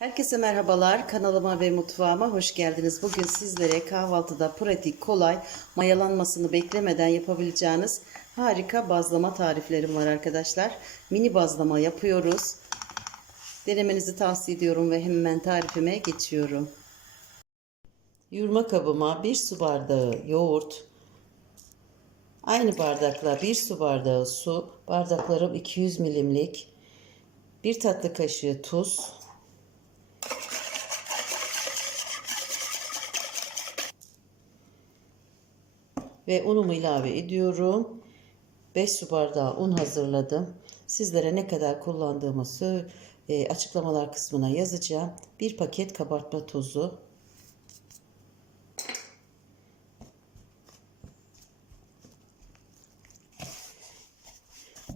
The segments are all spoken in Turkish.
Herkese merhabalar. Kanalıma ve mutfağıma hoş geldiniz. Bugün sizlere kahvaltıda pratik, kolay, mayalanmasını beklemeden yapabileceğiniz harika bazlama tariflerim var arkadaşlar. Mini bazlama yapıyoruz. Denemenizi tavsiye ediyorum ve hemen tarifime geçiyorum. Yurma kabıma 1 su bardağı yoğurt, aynı bardakla 1 su bardağı su, bardaklarım 200 milimlik, 1 tatlı kaşığı tuz, ve unumu ilave ediyorum. 5 su bardağı un hazırladım. Sizlere ne kadar kullandığımı e, açıklamalar kısmına yazacağım. Bir paket kabartma tozu.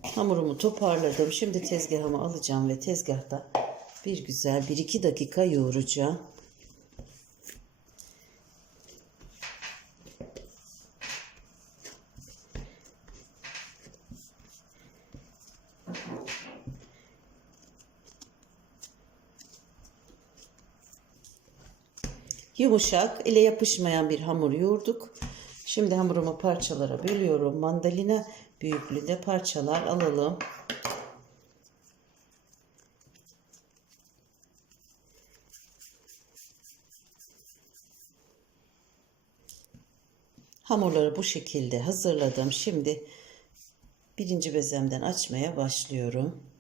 Hamurumu toparladım. Şimdi tezgahıma alacağım ve tezgahta bir güzel 1-2 dakika yoğuracağım. Yumuşak, ele yapışmayan bir hamur yoğurduk. Şimdi hamurumu parçalara bölüyorum. Mandalina büyüklüğünde parçalar alalım. Hamurları bu şekilde hazırladım. Şimdi birinci bezemden açmaya başlıyorum.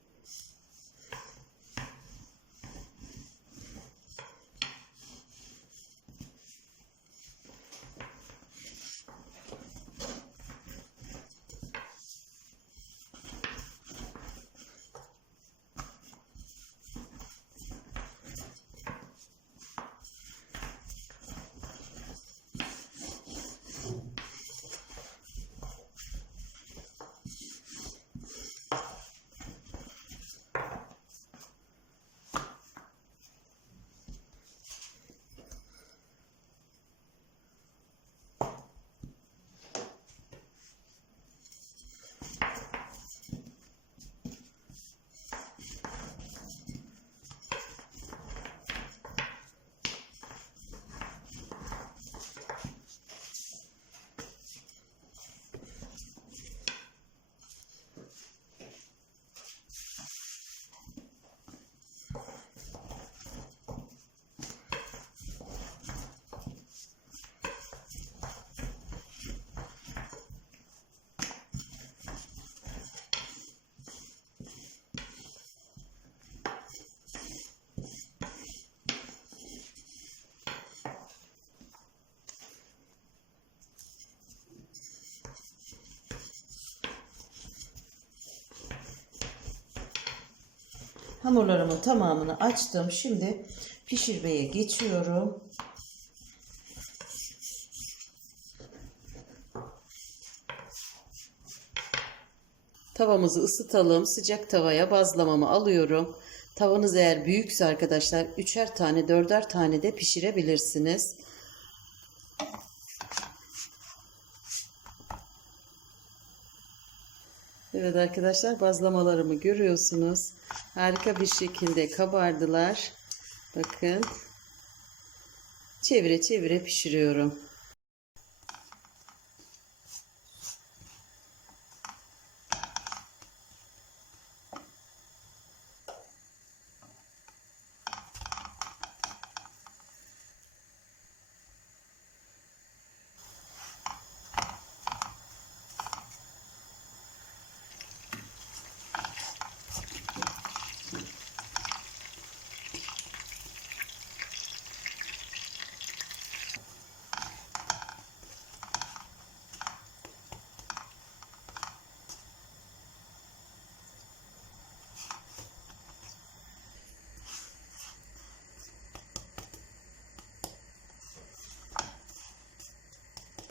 Hamurlarımın tamamını açtım. Şimdi pişirmeye geçiyorum. Tavamızı ısıtalım. Sıcak tavaya bazlamamı alıyorum. Tavanız eğer büyükse arkadaşlar üçer tane dörder tane de pişirebilirsiniz. Evet arkadaşlar bazlamalarımı görüyorsunuz. Harika bir şekilde kabardılar. Bakın. Çevire çevire pişiriyorum.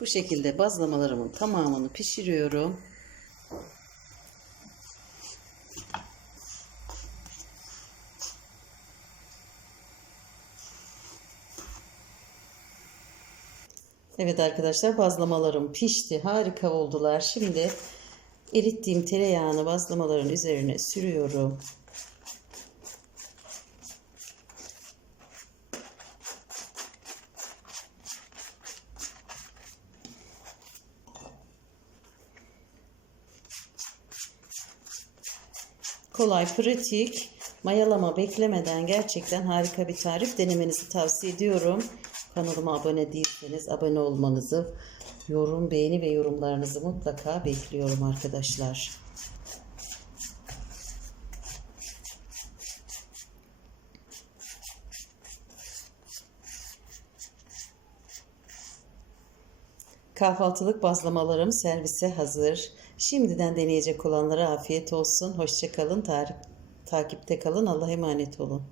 Bu şekilde bazlamalarımın tamamını pişiriyorum. Evet arkadaşlar bazlamalarım pişti. Harika oldular. Şimdi erittiğim tereyağını bazlamaların üzerine sürüyorum. Kolay, pratik, mayalama beklemeden gerçekten harika bir tarif. Denemenizi tavsiye ediyorum. Kanalıma abone değilseniz abone olmanızı, yorum, beğeni ve yorumlarınızı mutlaka bekliyorum arkadaşlar. Kahvaltılık bazlamalarım servise hazır. Şimdiden deneyecek olanlara afiyet olsun. Hoşçakalın. Takipte kalın. Allah'a emanet olun.